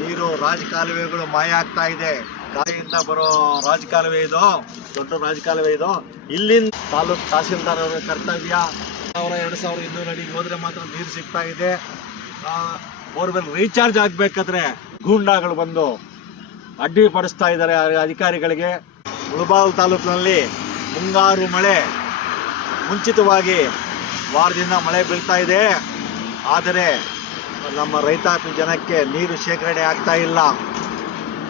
ನೀರು ರಾಜಕಾಲುವೆಗಳು ಮಾಯ ಆಗ್ತಾ ಇದೆ. ಗಾಳಿಯಿಂದ ಬರೋ ರಾಜಕಾಲುವೆ ಇದು, ದೊಡ್ಡ ರಾಜಕಾಲುವೆ ಇದು. ಇಲ್ಲಿಂದ ತಾಲೂಕ್ ತಹಸೀಲ್ದಾರ್ ಅವರ ಕರ್ತವ್ಯ ಸಾವಿರ, ಎರಡು ಸಾವಿರ ಇನ್ನೂರು ಅಡಿಗೆ ಹೋದ್ರೆ ಮಾತ್ರ ನೀರು ಸಿಗ್ತಾ ಇದೆ. ಬೋರ್ವೆಲ್ ರೀಚಾರ್ಜ್ ಆಗ್ಬೇಕಾದ್ರೆ ಗೂಂಡಾಗಳು ಬಂದು ಅಡ್ಡಿ ಪಡಿಸ್ತಾ ಇದ್ದಾರೆ ಅಧಿಕಾರಿಗಳಿಗೆ. ಮುಳಬಾಲ್ ತಾಲೂಕಿನಲ್ಲಿ ಮುಂಗಾರು ಮಳೆ ಮುಂಚಿತವಾಗಿ ವಾರದಿಂದ ಮಳೆ ಬೀಳ್ತಾ ಇದೆ. ಆದರೆ ನಮ್ಮ ರೈತಾಪಿ ಜನಕ್ಕೆ ನೀರು ಶೇಖರಣೆ ಆಗ್ತಾ ಇಲ್ಲ.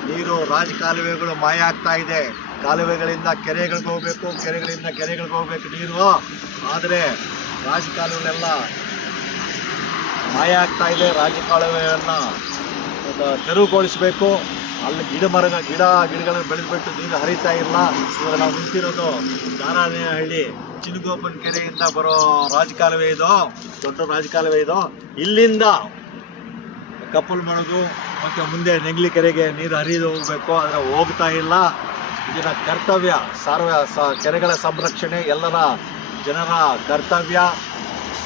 ನೀರು ರಾಜಕಾಲುವೆಗಳು ಮಾಯ ಆಗ್ತಾ ಇದೆ. ಕಾಲುವೆಗಳಿಂದ ಕೆರೆಗಳಿಗೆ ಹೋಗಬೇಕು, ಕೆರೆಗಳಿಂದ ಕೆರೆಗಳಿಗೆ ಹೋಗಬೇಕು ನೀರು. ಆದರೆ ರಾಜಕಾಲುವೆಗಳೆಲ್ಲ ಮಾಯ ಆಗ್ತಾ ಇದೆ. ರಾಜಕಾಲುವೆಯನ್ನು ತೆರವುಗೊಳಿಸಬೇಕು ಅಲ್ಲಿ ಗಿಡ ಮರ ಗಿಡ, ಗಿಡಗಳನ್ನು ಬೆಳೆದ್ಬಿಟ್ಟು ನೀರು ಹರಿತಾ ಇಲ್ಲ. ಇವಾಗ ನಾವು ನಿಂತಿರೋದು ದಾರಾನಹಳ್ಳಿ, ಚಿನುಗೋಪನ್ ಕೆರೆಯಿಂದ ಬರೋ ರಾಜಕಾಲುವೆ ಇದು, ದೊಡ್ಡ ರಾಜಕಾಲುವೆ ಇದು. ಇಲ್ಲಿಂದ ಕಪ್ಪಲ್ ಮಾಡೋದು ಮತ್ತು ಮುಂದೆ ನೆಗ್ಲಿ ಕೆರೆಗೆ ನೀರು ಹರಿದು ಹೋಗಬೇಕು. ಆದರೆ ಹೋಗ್ತಾ ಇಲ್ಲ. ಇದರ ಕರ್ತವ್ಯ, ಸಾರ್ವ ಕೆರೆಗಳ ಸಂರಕ್ಷಣೆ, ಎಲ್ಲರ ಜನರ ಕರ್ತವ್ಯ,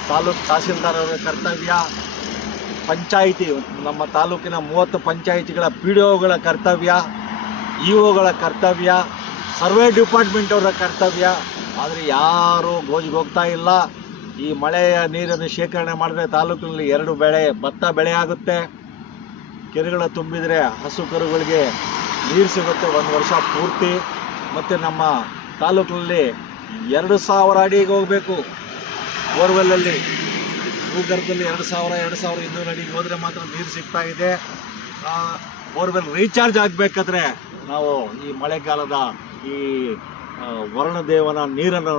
ತಾಲೂಕು ತಹಸೀಲ್ದಾರ್ ಅವರ ಕರ್ತವ್ಯ. ಪಂಚಾಯಿತಿ, ನಮ್ಮ ತಾಲೂಕಿನ ಮೂವತ್ತು ಪಂಚಾಯಿತಿಗಳ ಪಿ ಡಿ ಒಗಳ ಕರ್ತವ್ಯ, ಇ ಒಗಳ ಕರ್ತವ್ಯ, ಸರ್ವೆ ಡಿಪಾರ್ಟ್ಮೆಂಟ್ ಅವರ ಕರ್ತವ್ಯ. ಆದರೆ ಯಾರೂ ಗೋಜಿಗೆ ಹೋಗ್ತಾ ಇಲ್ಲ. ಈ ಮಳೆಯ ನೀರನ್ನು ಶೇಖರಣೆ ಮಾಡಿದ್ರೆ ತಾಲೂಕಿನಲ್ಲಿ ಎರಡು ಬೆಳೆ, ಭತ್ತ ಬೆಳೆ ಆಗುತ್ತೆ ಕೆರೆಗಳ ತುಂಬಿದರೆ ಹಸು ಕರುಗಳಿಗೆ ನೀರು ಸಿಗುತ್ತೆ ಒಂದು ವರ್ಷ ಪೂರ್ತಿ. ಮತ್ತು ನಮ್ಮ ತಾಲೂಕಿನಲ್ಲಿ ಎರಡು ಸಾವಿರ ಅಡಿಗೆ ಹೋಗಬೇಕು. ಬೋರ್ವೆಲ್ಲಲ್ಲಿ ಭೂಗರ್ಭದಲ್ಲಿ ಎರಡು ಸಾವಿರ ಎರಡು ಸಾವಿರ ಇನ್ನೂರು ಅಡಿಗೆ ಹೋದರೆ ಮಾತ್ರ ನೀರು ಸಿಗ್ತಾ ಇದೆ. ಬೋರ್ವೆಲ್ ರೀಚಾರ್ಜ್ ಆಗಬೇಕಾದ್ರೆ ನಾವು ಈ ಮಳೆಗಾಲದ ಈ ವರ್ಣದೇವನ ನೀರನ್ನು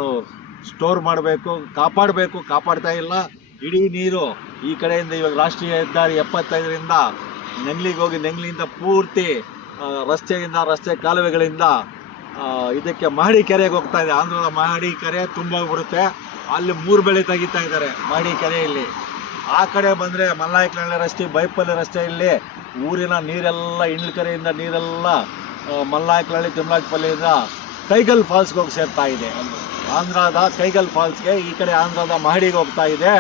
ಸ್ಟೋರ್ ಮಾಡಬೇಕು, ಕಾಪಾಡಬೇಕು. ಕಾಪಾಡ್ತಾ ಇಲ್ಲ. ಇಡೀ ನೀರು ಈ ಕಡೆಯಿಂದ ಇವಾಗ ರಾಷ್ಟ್ರೀಯ ಹೆದ್ದಾರಿ ಎಪ್ಪತ್ತೈದರಿಂದ ನೆಂಗ್ಲಿಗೆ ಹೋಗಿ ನೆಂಗ್ಲಿಯಿಂದ ಪೂರ್ತಿ ರಸ್ತೆಯಿಂದ, ರಸ್ತೆ ಕಾಲುವೆಗಳಿಂದ ಇದಕ್ಕೆ ಮಹಡಿ ಕೆರೆಗೆ ಹೋಗ್ತಾ ಇದೆ. ಆಂಧ್ರದ ಮಹಡಿ ಕೆರೆ ತುಂಬೋಗ್ಬಿಡುತ್ತೆ ಅಲ್ಲಿ ಮೂರು ಬೆಳೆ ತೆಗಿತಾ ಇದ್ದಾರೆ ಮಾಡಿ ಕೆರೆಯಲ್ಲಿ. ಆ ಕಡೆ ಬಂದರೆ ಮಲ್ಲಾಯಕನಹಳ್ಳಿ ರಸ್ತೆ ಬೈಪಲ್ಲಿ ರಸ್ತೆಯಲ್ಲಿ ಊರಿನ ನೀರೆಲ್ಲ ಇಂಡ್ಲಕೆರೆಯಿಂದ ನೀರೆಲ್ಲ ಮಲ್ಲಾಯಕನಹಳ್ಳಿ ತಿಮ್ಲಾಕ್ಪಲ್ಲಿಯಿಂದ ಕೈಗಲ್ ಫಾಲ್ಸ್ಗೆ ಹೋಗಿ ಸೇರ್ತಾ ಇದೆ. ಆಂಧ್ರದ ಕೈಗಲ್ ಫಾಲ್ಸ್ಗೆ ಈ ಕಡೆ ಆಂಧ್ರದ ಮಹಡಿಗೆ ಹೋಗ್ತಾ ಇದೆ.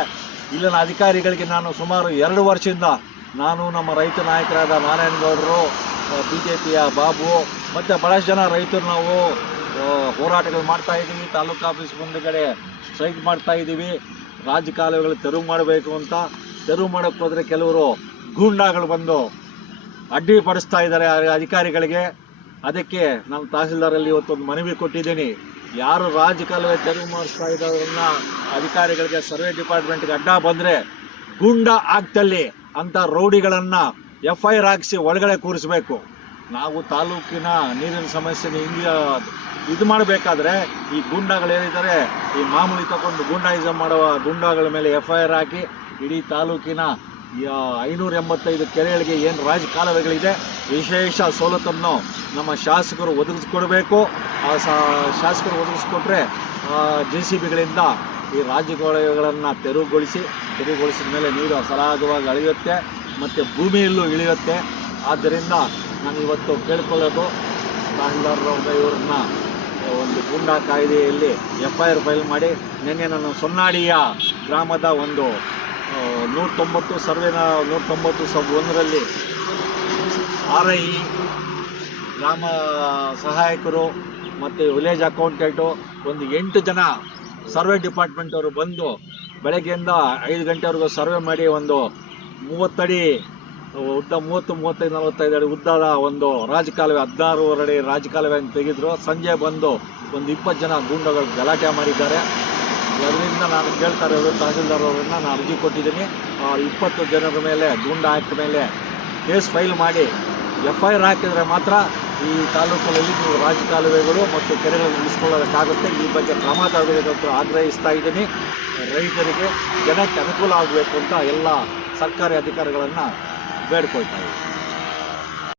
ಇಲ್ಲಿನ ಅಧಿಕಾರಿಗಳಿಗೆ ನಾನು ಸುಮಾರು ಎರಡು ವರ್ಷದಿಂದ ನಾನು ನಮ್ಮ ರೈತ ನಾಯಕರಾದ ನಾರಾಯಣಗೌಡರು ಬಿ ಜೆ ಪಿಯ ಬಾಬು, ಮತ್ತು ಭಾಳಷ್ಟು ಜನ ರೈತರು ನಾವು ಹೋರಾಟಗಳು ಮಾಡ್ತಾ ಇದ್ದೀವಿ ತಾಲೂಕು ಆಫೀಸ್ ಮುಂದುಗಡೆ ಸ್ಟ್ರೈಕ್ ಮಾಡ್ತಾ ಇದ್ದೀವಿ ರಾಜ್ಯ ಕಾಲುವೆಗಳು ತೆರವು ಮಾಡಬೇಕು ಅಂತ ತೆರವು ಮಾಡೋಕ್ಕೆ ಹೋದರೆ ಕೆಲವರು ಗೂಂಡಾಗಳು ಬಂದು ಅಡ್ಡಿ ಪಡಿಸ್ತಾ ಇದ್ದಾರೆ ಅಧಿಕಾರಿಗಳಿಗೆ. ಅದಕ್ಕೆ ನಾನು ತಹಸೀಲ್ದಾರಲ್ಲಿ ಇವತ್ತೊಂದು ಮನವಿ ಕೊಟ್ಟಿದ್ದೀನಿ. ಯಾರು ರಾಜ್ಯ ಕಾಲುವೆ ತೆರವು ಮಾಡಿಸ್ತಾ ಇದ್ದಾರನ್ನ ಅಧಿಕಾರಿಗಳಿಗೆ ಸರ್ವೆ ಡಿಪಾರ್ಟ್ಮೆಂಟ್ಗೆ ಅಡ್ಡ ಬಂದರೆ ಗೂಂಡ ಆಗ್ತಲ್ಲಿ ಅಂತ ರೌಡಿಗಳನ್ನು ಎಫ್ ಐ ಆರ್ ಹಾಕಿಸಿ ಒಳಗಡೆ ಕೂರಿಸ್ಬೇಕು. ನಾವು ತಾಲೂಕಿನ ನೀರಿನ ಸಮಸ್ಯೆನ ಹಿಂಗೆ ಇದು ಮಾಡಬೇಕಾದ್ರೆ ಈ ಗೂಂಡಾಗಳು ಏನಿದ್ದಾರೆ ಈ ಮಾಮೂಲಿ ತಗೊಂಡು ಗೂಂಡಾಯಿಸಮ್ ಮಾಡುವ ಗೂಂಡಾಗಳ ಮೇಲೆ ಎಫ್ ಐ ಆರ್ ಹಾಕಿ, ಇಡೀ ತಾಲೂಕಿನ ಐನೂರ ಎಂಬತ್ತೈದು ಕೆರೆಗಳಿಗೆ ಏನು ರಾಜಕಾಲುವೆಗಳಿದೆ, ವಿಶೇಷ ಸವಲತ್ತನ್ನು ನಮ್ಮ ಶಾಸಕರು ಒದಗಿಸ್ಕೊಡ್ಬೇಕು. ಆ ಶಾಸಕರು ಒದಗಿಸ್ಕೊಟ್ರೆ ಜೆ ಸಿ ಬಿಗಳಿಂದ ಈ ರಾಜ್ಯ ಕಾಲುವೆಗಳನ್ನು ತೆರವುಗೊಳಿಸಿ, ತೆರವುಗೊಳಿಸಿದ ಮೇಲೆ ನೀರು ಸರಾಗವಾಗಿ ಅಳೆಯುತ್ತೆ, ಮತ್ತು ಭೂಮಿಯಲ್ಲೂ ಇಳಿಯುತ್ತೆ. ಆದ್ದರಿಂದ ನಾನು ಇವತ್ತು ಕೇಳ್ಕೊಳ್ಳೋದು ತಹಸೀಲ್ದಾರ್ ಇವ್ರನ್ನ ಒಂದು ಗೂಂಡಾ ಕಾಯ್ದೆಯಲ್ಲಿ ಎಫ್ ಐ ಆರ್ ಫೈಲ್ ಮಾಡಿ ನಿನ್ನೆ ನಾನು ಸೊನ್ನಾಡಿಯ ಗ್ರಾಮದ ಒಂದು ನೂರ ತೊಂಬತ್ತು ಸರ್ವೆನ ನೂರ ತೊಂಬತ್ತು ಸಬ್ ಒಂದರಲ್ಲಿ ಆರ್ ಐ ಗ್ರಾಮ ಸಹಾಯಕರು ಮತ್ತು ವಿಲೇಜ್ ಅಕೌಂಟೆಂಟು ಒಂದು ಎಂಟು ಜನ ಸರ್ವೆ ಡಿಪಾರ್ಟ್ಮೆಂಟವರು ಬಂದು ಬೆಳಗ್ಗೆಯಿಂದ ಐದು ಗಂಟೆವರೆಗೂ ಸರ್ವೆ ಮಾಡಿ ಒಂದು ಮೂವತ್ತಡಿ ಉದ್ದ ಮೂವತ್ತು, ಮೂವತ್ತೈದು, ನಲವತ್ತೈದು ಅಡಿ ಉದ್ದದ ಒಂದು ರಾಜಕಾಲುವೆ, ಹದಿನಾರೂವರೆ ಅಡಿ ರಾಜಕಾಲುವೆ ಅಂತ ತೆಗೆದ್ರು. ಸಂಜೆ ಬಂದು ಒಂದು ಇಪ್ಪತ್ತು ಜನ ಗೂಂಡಗಳು ಗಲಾಟೆ ಮಾಡಿದ್ದಾರೆ. ಅದರಿಂದ ನಾನು ಕೇಳ್ತಾ ಇರೋದು ತಹಸೀಲ್ದಾರ್ ಅವರನ್ನು ನಾನು ಅರ್ಜಿ ಕೊಟ್ಟಿದ್ದೀನಿ. ಆ ಇಪ್ಪತ್ತು ಜನರ ಮೇಲೆ, ಗೂಂಡ ಹಾಕಿದ ಮೇಲೆ ಕೇಸ್ ಫೈಲ್ ಮಾಡಿ ಎಫ್ ಐ ಆರ್ ಹಾಕಿದರೆ ಮಾತ್ರ ಈ ತಾಲೂಕಲ್ಲಿ ನೀವು ರಾಜಕಾಲುವೆಗಳು ಮತ್ತು ಕೆರೆಗಳನ್ನು ಉಳಿಸ್ಕೊಳ್ಳೋದಕ್ಕಾಗುತ್ತೆ. ಈ ಬಗ್ಗೆ ಕ್ರಮ ತಗೋಬೇಕಂತ ಆಗ್ರಹಿಸ್ತಾ ಇದ್ದೀನಿ. ರೈತರಿಗೆ ಜನಕ್ಕೆ ಅನುಕೂಲ ಆಗಬೇಕು ಅಂತ ಎಲ್ಲ ಸರ್ಕಾರಿ ಅಧಿಕಾರಿಗಳನ್ನು ಬೇಡ್ಕೊಳ್ತಾ ಇದ್ದೀನಿ